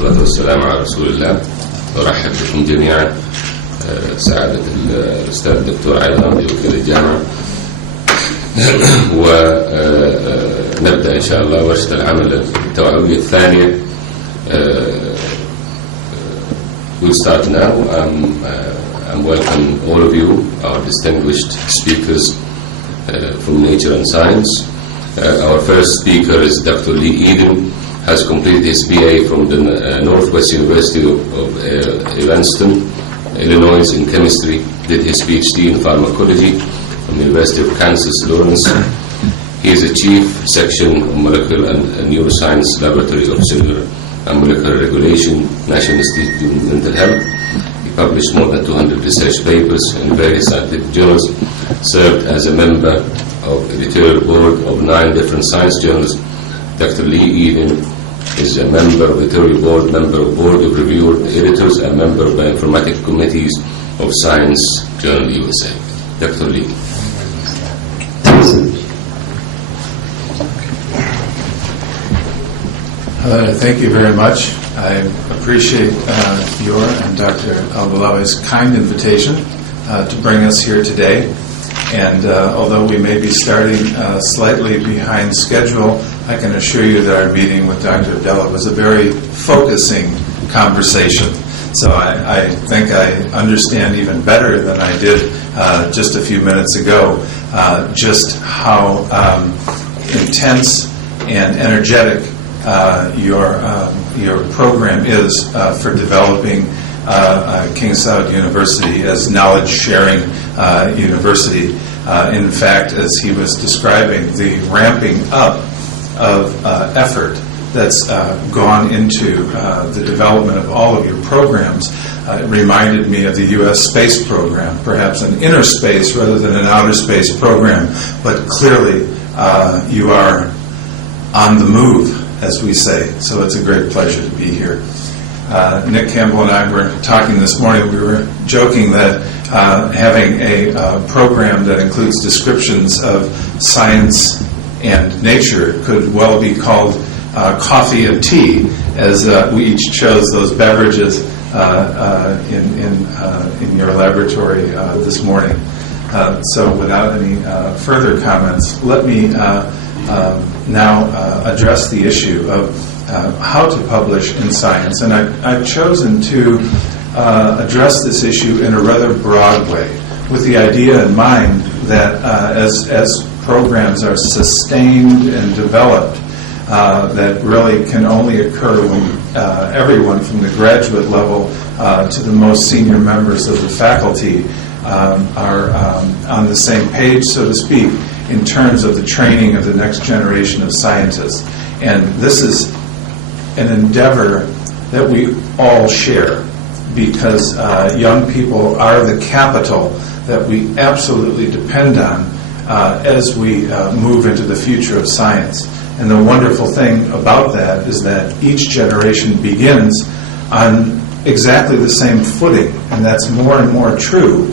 والصلاة والسلام على رسول الله. أرحب بكم جميعا. سعادة الأستاذ الدكتور عالم وكيل الجامعة. ونبدأ إن شاء الله ورشة العمل التوعوية الثانية. We'll start now. I'm welcome all of you, our distinguished speakers from nature and science. Our first speaker is Dr. Lee Eden, has completed his BA from the Northwest University of Evanston, Illinois in chemistry, did his PhD in pharmacology from the University of Kansas, Lawrence. He is a chief section of molecular and neuroscience laboratory of cellular and molecular regulation, National Institute of Mental Health. He published more than 200 research papers in various scientific journals, served as a member of editorial board of 9 different science journals. Dr. Lee Eden is a member of the editorial board, member of board of review editors, and member of the informatic committees of Science Journal USA. Dr. Lee. Thank you very much. I appreciate your and Dr. Al-Balawi's kind invitation to bring us here today. And although we may be starting slightly behind schedule, I can assure you that our meeting with Dr. Abdullah was a very focusing conversation. So I think I understand even better than I did just a few minutes ago just how intense and energetic your program is for developing King Saud University as knowledge-sharing university. In fact, as he was describing, the ramping up of effort that's gone into the development of all of your programs reminded me of the U.S. space program, perhaps an inner space rather than an outer space program, but clearly you are on the move, as we say, so it's a great pleasure to be here. Nick Campbell and I were talking this morning. We were joking that having a program that includes descriptions of science and nature could well be called coffee and tea, as we each chose those beverages in your laboratory this morning. So without any further comments, let me now address the issue of how to publish in science. And I've chosen to address this issue in a rather broad way, with the idea in mind that as programs are sustained and developed, that really can only occur when everyone from the graduate level to the most senior members of the faculty are on the same page, so to speak, in terms of the training of the next generation of scientists. And this is an endeavor that we all share, because young people are the capital that we absolutely depend on as we move into the future of science. And the wonderful thing about that is that each generation begins on exactly the same footing, and that's more and more true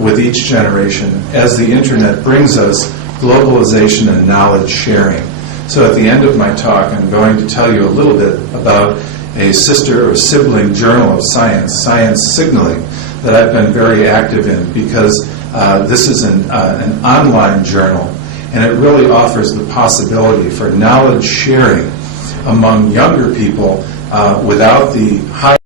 with each generation as the internet brings us globalization and knowledge sharing. So at the end of my talk, I'm going to tell you a little bit about a sister or sibling journal of science, Science Signaling, that I've been very active in, because this is an online journal, and it really offers the possibility for knowledge sharing among younger people without the high